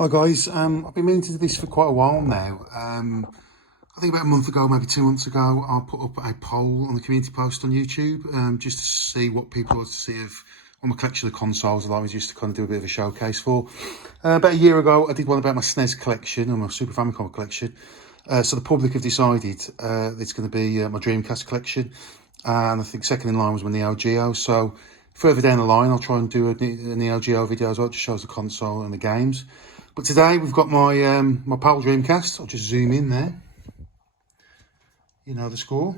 Hi guys, I've been meaning to do this for quite a while now. I think about a month ago, maybe 2 months ago, I'll put up a poll on the community post on YouTube, just to see what people want to see of my collection of consoles. Allow me just to kind of do a bit of a showcase for. About a year ago, I did one about my SNES collection and my Super Famicom collection. So the public have decided it's going to be my Dreamcast collection, and I think second in line was my Neo Geo. So further down the line, I'll try and do a Neo Geo video as well, just shows the console and the games. But today we've got my my PAL Dreamcast. I'll just zoom in there. You know the score.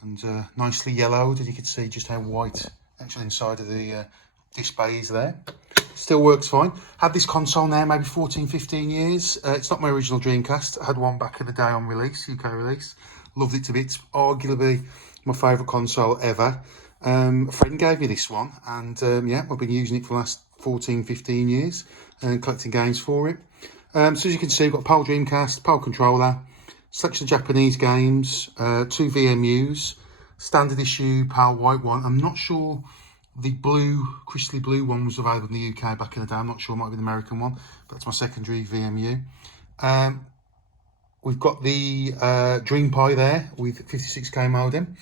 And nicely yellowed, and you can see just how white actually inside of the display is there. Still works fine. Had this console now maybe 14, 15 years. It's not my original Dreamcast. I had one back in the day on release, UK release. Loved it to bits. Arguably my favourite console ever. A friend gave me this one, and yeah, I've been using it for the last 14, 15 years and collecting games for it. So as you can see, we've got a PAL Dreamcast, PAL controller, selection of Japanese games, 2 VMUs, standard issue PAL white one. I'm not sure the blue, crystally blue one was available in the UK back in the day. I'm not sure, it might be the American one, but that's my secondary VMU. We've got the Dream Pi there with 56k modem.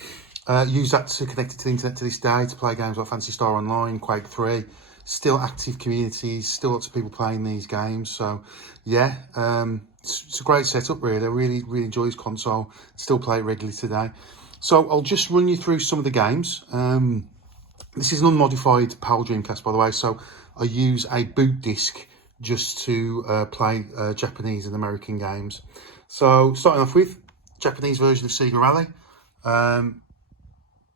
Use that to connect it to the internet to this day to play games like Fantasy Star Online, Quake 3. Still active communities, still lots of people playing these games. So yeah, it's a great setup really. I really enjoy this console. Still play it regularly today. So I'll just run you through some of the games. This is an unmodified PAL Dreamcast, by the way. So I use a boot disc just to play Japanese and American games. So starting off with Japanese version of Sega Rally.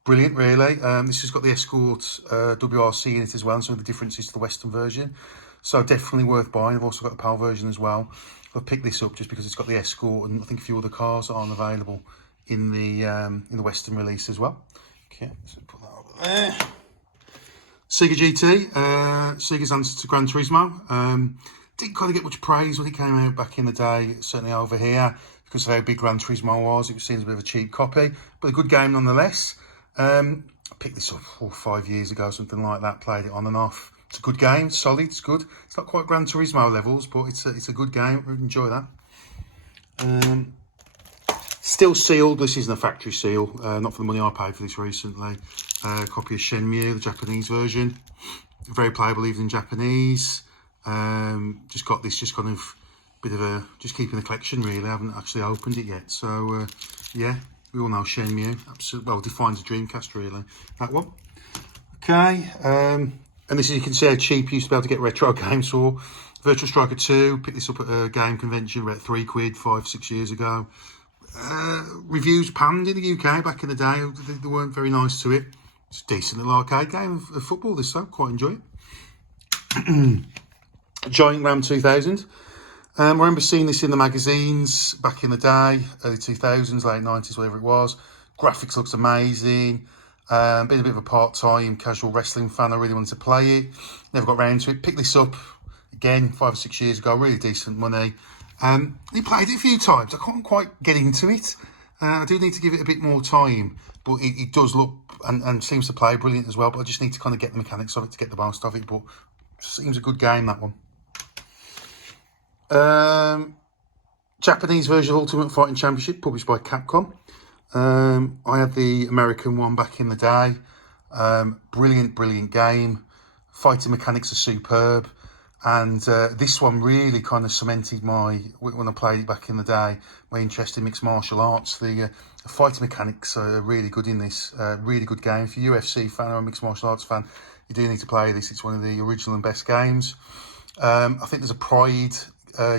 Brilliant, really. This has got the Escort WRC in it as well, and some of the differences to the Western version. So definitely worth buying. I've also got the PAL version as well. I've picked this up just because it's got the Escort and I think a few other cars that aren't available in the Western release as well. Okay, so put that over there. Sega GT, Sega's answer to Gran Turismo. Didn't kind of get much praise when it came out back in the day, certainly over here, because of how big Gran Turismo was. It was seen as a bit of a cheap copy, but a good game nonetheless. I picked this up 4 or 5 years ago, something like that. Played it on and off. It's a good game, solid, it's good. It's not quite Gran Turismo levels, but it's a good game. I enjoy that. Still sealed. This isn't a factory seal. Not for the money I paid for this recently. Copy of Shenmue, the Japanese version. Very playable even in Japanese. Just got this, just kind of bit of a just keeping the collection really. I haven't actually opened it yet, so yeah. We all know Shenmue, absolutely, well, defines a Dreamcast really, that one. Okay, and this, you can see how cheap you used to be able to get retro games for. Virtual Striker 2, picked this up at a game convention about £3, 5, 6 years ago. Reviews panned in the UK back in the day, they weren't very nice to it. It's a decent little arcade game of football, this, so quite enjoy it. Giant Ram 2000. I remember seeing this in the magazines back in the day, early 2000s, late 90s, whatever it was. Graphics looks amazing. Been a bit of a part-time casual wrestling fan. I really wanted to play it. Never got round to it. Picked this up again 5 or 6 years ago. Really decent money. He played it a few times. I couldn't quite get into it. I do need to give it a bit more time, but it does look and seems to play brilliant as well. But I just need to kind of get the mechanics of it to get the most of it. But seems a good game, that one. Japanese version of Ultimate Fighting Championship, published by Capcom. I had the American one back in the day. Brilliant game. Fighting mechanics are superb. And this one really kind of cemented when I played it back in the day, my interest in mixed martial arts. The fighting mechanics are really good in this. Really good game. If you're a UFC fan or a mixed martial arts fan, you do need to play this. It's one of the original and best games. I think there's a Pride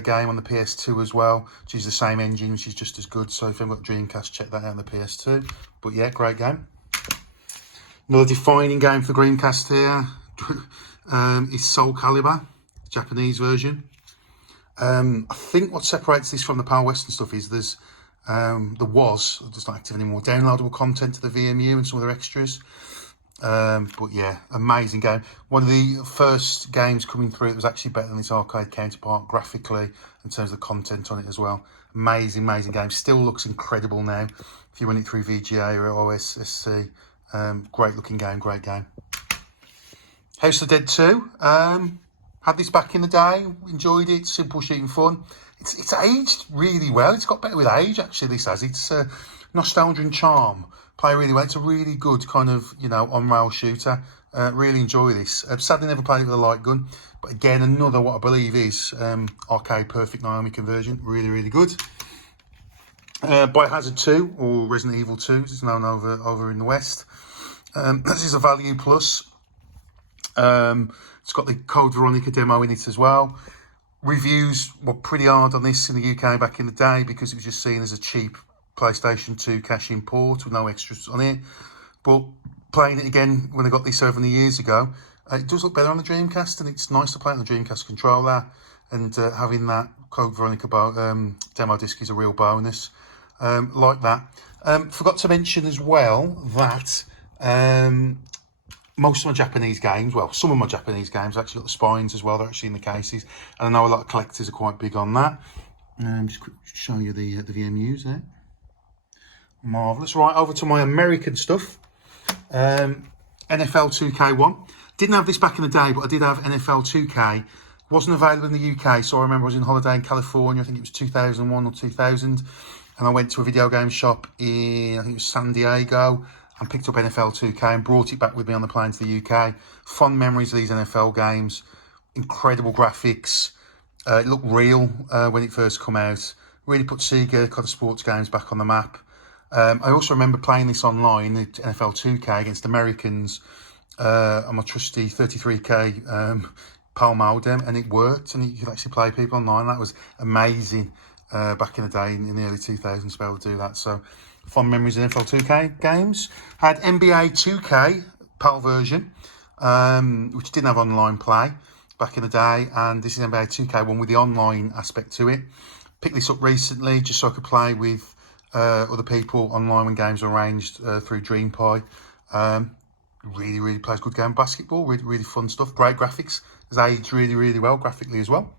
game on the PS2 as well, which is the same engine, which is just as good. So if you've got Dreamcast, check that out on the PS2. But yeah, great game. Another defining game for the Dreamcast here is Soul Calibur, Japanese version. I think what separates this from the PAL Western stuff is there's not active anymore, downloadable content to the VMU and some other extras. But yeah, amazing game. One of the first games coming through that was actually better than its arcade counterpart graphically in terms of the content on it as well. Amazing game. Still looks incredible now if you run it through VGA or OSSC. Great looking game, great game. House of the Dead 2. Had this back in the day, enjoyed it, simple shooting fun. It's aged really well. It's got better with age, actually, this has. It's nostalgia and charm. Play really well. It's a really good kind of, on-rail shooter. Really enjoy this. Sadly, never played it with a light gun. But again, another, what I believe is arcade perfect Naomi conversion. Really, really good. Biohazard 2, or Resident Evil 2, as it's known over in the West. This is a value plus. It's got the Code Veronica demo in it as well. Reviews were pretty hard on this in the UK back in the day because it was just seen as a cheap PlayStation 2 cash-in port with no extras on it. But playing it again when I got this over the years ago, it does look better on the Dreamcast, and it's nice to play on the Dreamcast controller. And having that Code Veronica demo disc is a real bonus. Like that. Forgot to mention as well that most of my Japanese games, well, some of my Japanese games actually got the spines as well. They're actually in the cases. And I know a lot of collectors are quite big on that. Just show you the VMUs there. Marvellous. Right, over to my American stuff. NFL 2K1. Didn't have this back in the day, but I did have NFL 2K. Wasn't available in the UK, so I remember I was in holiday in California. I think it was 2001 or 2000. And I went to a video game shop in, I think it was San Diego, and picked up NFL 2K and brought it back with me on the plane to the UK. Fond memories of these NFL games. Incredible graphics. It looked real when it first come out. Really put Sega kind of sports games back on the map. I also remember playing this online, the NFL 2K, against Americans on my trusty 33K PAL modem, and it worked, and you could actually play people online. That was amazing back in the day, in the early 2000s, to be able to do that. So, fond memories of NFL 2K games. Had NBA 2K PAL version, which didn't have online play back in the day, and this is NBA 2K one with the online aspect to it. Picked this up recently just so I could play with other people online when games are arranged through DreamPie. Really, really plays good game of basketball. Really, really fun stuff. Great graphics. It's aged really, really well graphically as well.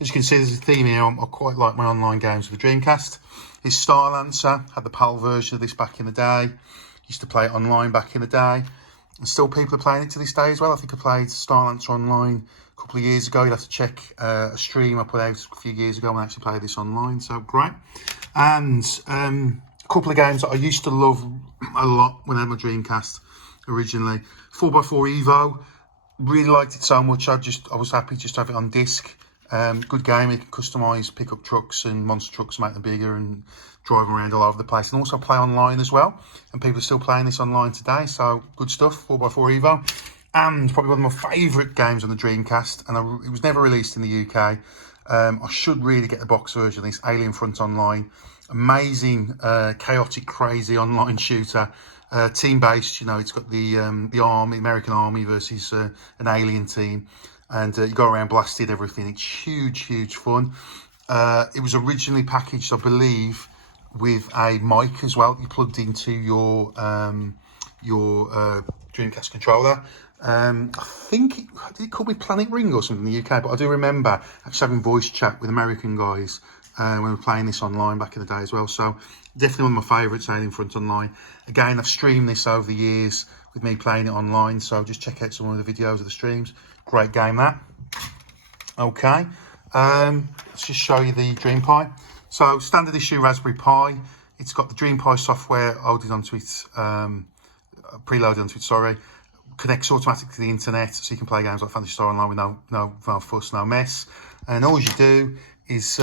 As you can see, there's a theme here. I quite like my online games with the Dreamcast. It's Star Lancer. Had the PAL version of this back in the day. Used to play it online back in the day. And still people are playing it to this day as well. I think I played Star Lancer online a couple of years ago. You'll have to check a stream I put out a few years ago when I actually played this online. So great. And a couple of games that I used to love a lot when I had my Dreamcast originally. 4x4 Evo. Really liked it so much. I was happy just to have it on disc. Good game. You can customise pickup trucks and monster trucks, make them bigger and drive them around all over the place. And also play online as well. And people are still playing this online today. So good stuff. 4x4 Evo. And probably one of my favourite games on the Dreamcast. And it was never released in the UK. I should really get the box version of this. Alien Front Online. Amazing, chaotic, crazy online shooter. Team-based, it's got the army, American Army versus an alien team. And you go around blasting everything. It's huge, huge fun. It was originally packaged, I believe, with a mic as well. You plugged into your Dreamcast controller. I think it could be Planet Ring or something in the UK, but I do remember actually having voice chat with American guys when we were playing this online back in the day as well. So definitely one of my favourites, Alien Front Online. Again, I've streamed this over the years with me playing it online, so just check out some of the videos of the streams. Great game, that. Okay, let's just show you the DreamPie. So standard issue Raspberry Pi. It's got the DreamPie software loaded onto it, preloaded onto it, sorry. Connects automatically to the internet, so you can play games like Fantasy Star Online with no fuss, no mess. And all you do is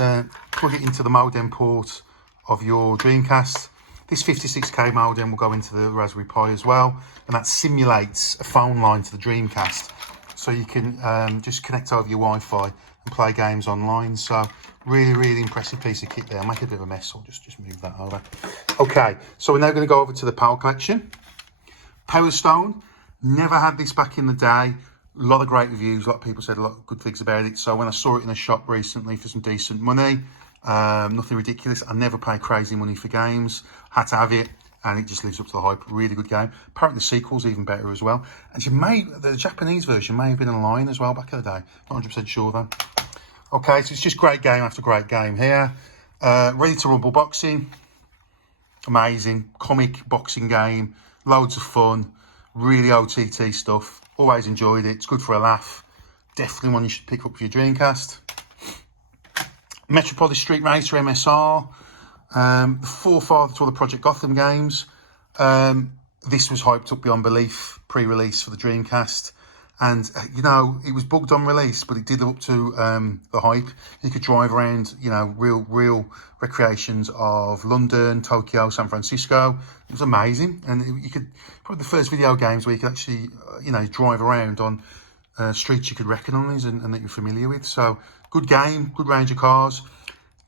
plug it into the modem port of your Dreamcast. This 56k modem will go into the Raspberry Pi as well, and that simulates a phone line to the Dreamcast. So you can just connect over your Wi-Fi and play games online. So really, really impressive piece of kit there. I'll make a bit of a mess, so I'll just move that over. Okay, so we're now going to go over to the PAL collection. Power Stone. Never had this back in the day. A lot of great reviews. A lot of people said a lot of good things about it. So when I saw it in a shop recently for some decent money, nothing ridiculous. I never pay crazy money for games. Had to have it, and it just lives up to the hype. Really good game. Apparently the sequel's even better as well. And the Japanese version may have been online as well back in the day. Not 100% sure though. Okay, so it's just great game after great game here. Ready to Rumble boxing. Amazing. Comic boxing game. Loads of fun. Really OTT stuff. Always enjoyed it. It's good for a laugh. Definitely one you should pick up for your Dreamcast. Metropolis Street Racer MSR, the forefather to all the Project Gotham games. This was hyped up beyond belief, pre-release for the Dreamcast. And, you know, it was bugged on release, but it did live up to the hype. You could drive around, you know, real recreations of London, Tokyo, San Francisco. It was amazing. And you could, probably the first video games where you could actually, you know, drive around on streets you could recognise and that you're familiar with. So, good game, good range of cars.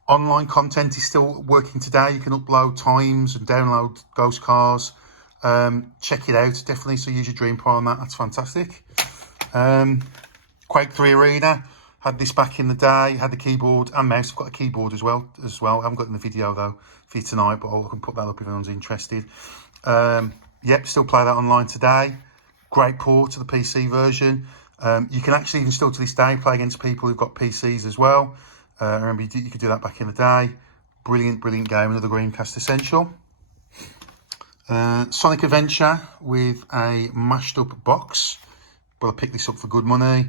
Online content is still working today. You can upload times and download ghost cars. Check it out, definitely. So use your Dream Pi on that. That's fantastic. Quake 3 Arena, had this back in the day, had the keyboard and mouse. I've got a keyboard as well. I haven't got it in the video though for you tonight, but I can put that up if anyone's interested. Yep, still play that online today. Great port to the PC version. You can actually even still to this day play against people who've got PCs as well. Remember, you could do that back in the day. Brilliant game, another Dreamcast essential. Sonic Adventure with a mashed up box. But I picked this up for good money.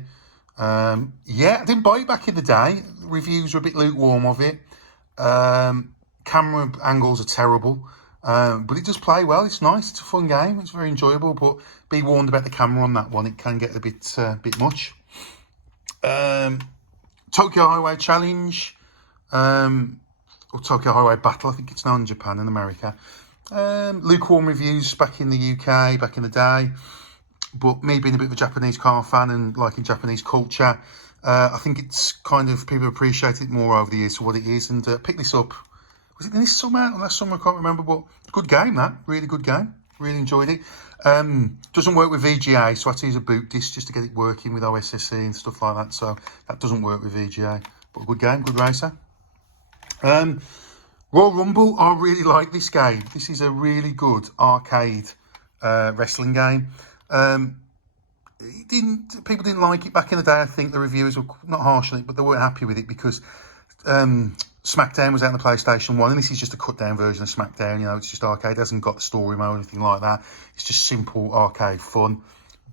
Yeah, I didn't buy it back in the day. Reviews were a bit lukewarm of it. Camera angles are terrible. But it does play well. It's nice. It's a fun game. It's very enjoyable. But be warned about the camera on that one. It can get a bit much. Tokyo Highway Challenge. Or Tokyo Highway Battle, I think it's known in Japan and America. Lukewarm reviews back in the UK, back in the day. But me being a bit of a Japanese car fan and liking Japanese culture, I think it's kind of, people appreciate it more over the years for what it is. And pick this up. Was it this summer or last summer? I can't remember. But good game, that. Really good game. Really enjoyed it. Doesn't work with VGA, so I had to use a boot disc just to get it working with OSSC and stuff like that. So that doesn't work with VGA. But good game, good racer. Royal Rumble, I really like this game. This is a really good arcade wrestling game. People didn't like it back in the day. I think the reviewers were not harsh on it, but they weren't happy with it because SmackDown was out on the PlayStation 1, and this is just a cut-down version of SmackDown. You know, it's just arcade. It hasn't got the story mode or anything like that. It's just simple arcade fun,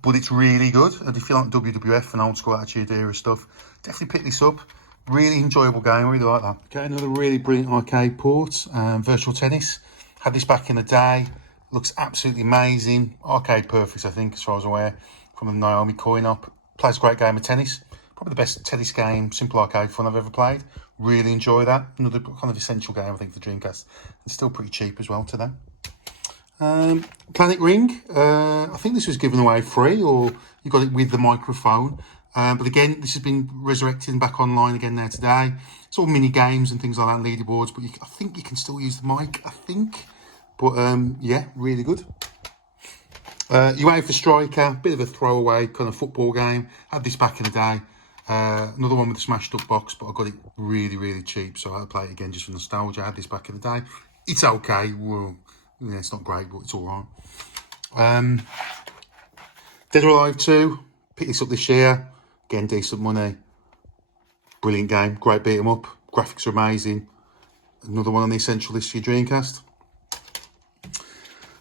but it's really good. And if you like WWF and old school Attitude Era stuff, definitely pick this up. Really enjoyable game. I really like that. Okay, another really brilliant arcade port, Virtual Tennis. Had this back in the day. Looks absolutely amazing. Arcade perfect, I think, as far as I'm aware, from the Naomi coin-op. Plays a great game of tennis. Probably the best tennis game, simple arcade fun I've ever played. Really enjoy that. Another kind of essential game, I think, for Dreamcast. It's still pretty cheap as well today. Planet Ring. I think this was given away free, or you got it with the microphone. But again, this has been resurrected and back online again now today. It's all mini games and things like that, leaderboards, but I think you can still use the mic, I think. But yeah, really good. UEFA Striker, bit of a throwaway kind of football game. Had this back in the day. Another one with a smashed up box, but I got it really cheap, so I'll play it again just for nostalgia. I had this back in the day. It's okay. Well, yeah, it's not great, but it's all right. Dead or Alive 2, picked this up this year. Again, decent money. Brilliant game. Great beat 'em up. Graphics are amazing. Another one on the essential list for your Dreamcast.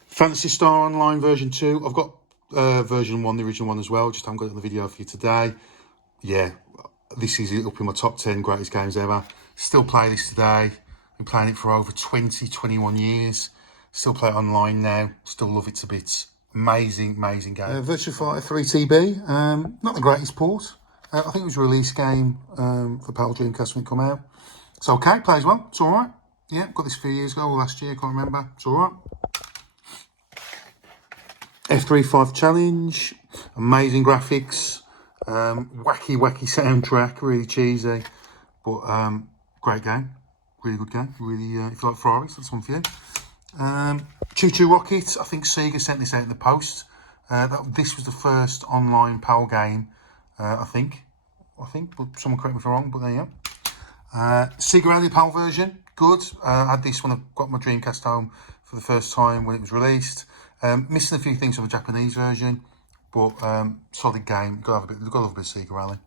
Phantasy Star Online version 2. I've got version 1, the original one as well. Just haven't got it on the video for you today. Yeah, this is up in my top 10 greatest games ever. Still play this today. Been playing it for over 21 years. Still play it online now. Still love it to bits. Amazing game. Virtua Fighter 3 TB. Not the greatest port. I think it was a release game for PAL Dreamcast when it come out. It's okay, plays well. It's all right. Yeah, got this a few years ago or last year, can't remember. It's all right. F35 Challenge. Amazing graphics. Wacky soundtrack. Really cheesy, but great game. Really good game. Really, if you like Ferraris, that's one for you. Choo Choo Rocket. I think Sega sent this out in the post. This was the first online PAL game, I think, but someone correct me if I'm wrong, but there you go. Sega Rally PAL version, good. I had this when I got my Dreamcast home for the first time when it was released. Missing a few things from the Japanese version, but solid game. Got to have a bit of Sega Rally.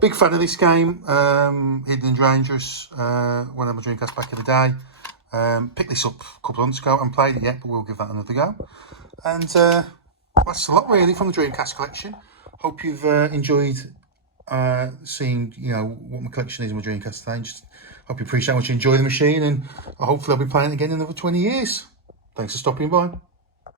Big fan of this game, Hidden and Dangerous, when I had my Dreamcast back in the day. Picked this up a couple of months ago and played it yet, but we'll give that another go. And that's a lot really from the Dreamcast collection. hope you've enjoyed seeing, what my collection is in my Dreamcast today. Just hope you appreciate how much you enjoy the machine, and hopefully I'll be playing it again in another 20 years. Thanks for stopping by.